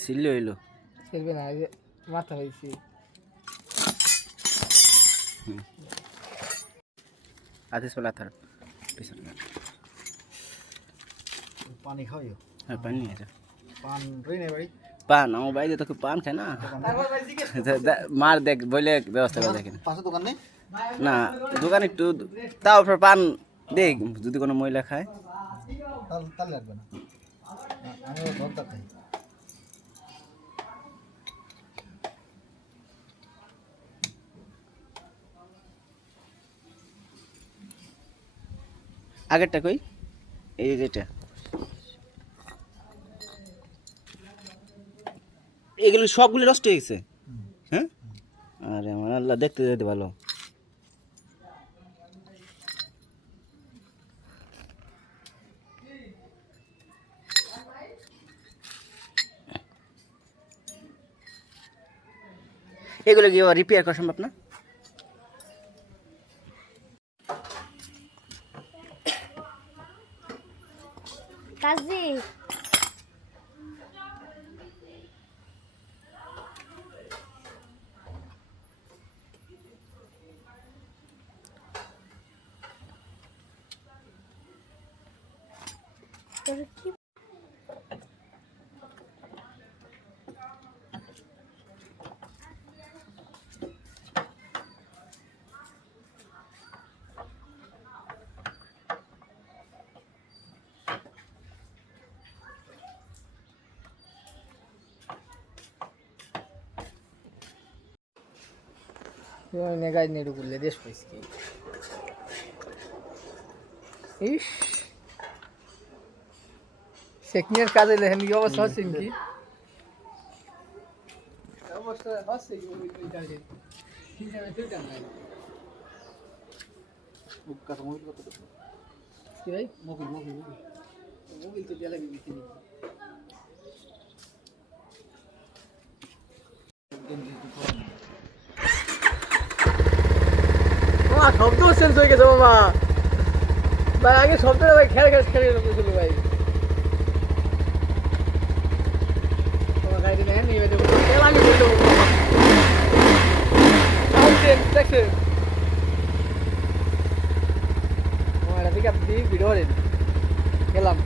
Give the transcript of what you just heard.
সিল্লি হইলো খেলবে না এই যে মাথা হয়েছে আদেশ বলা থার পিছনে পানি খাওয়াইও হ্যাঁ পানি নিয়ে যা পান রই নাই বাড়ি পান আমার বাইরে তো পান খায় না মার দেখ বলে ব্যবস্থা করে দেখেন পাশে দোকান নেই না দোকান একটু তাও পান দেখ যদি কোনো মহিলা খায় তাহলে লাগবে না আমি ভর্তা খাই আগেরটা কই এই যেটা এগুলো সবগুলো নষ্ট হয়ে গেছে হ্যাঁ আরে আমার আল্লাহ দেখতে যেতে ভালো এগুলো কি রিপেয়ার করা সম্ভব না কাজী তোর কি নেগাই নেড়ু করলে দেশ পাইছি ইস সেকনিয়ার কাজে লেহেন কি অবস্থা হচ্ছে কি অবস্থা হচ্ছে কি ওই কাজে ঠিক আছে ঠিক আছে কথা মোবাইল কত কি ভাই মোবাইল মোবাইল তো দেয়া লাগবে বিক্রি শব্দ চেঞ্জ হয়ে গেছে বাবা ভাই আগে শব্দটা ভাই খেলে ছিল ভাই তোমার গাড়ি নেন নিয়ে দেবো তেল আমি বলে দেবো দেখছেন আমার দিকে আপনি ভিডিও গেলাম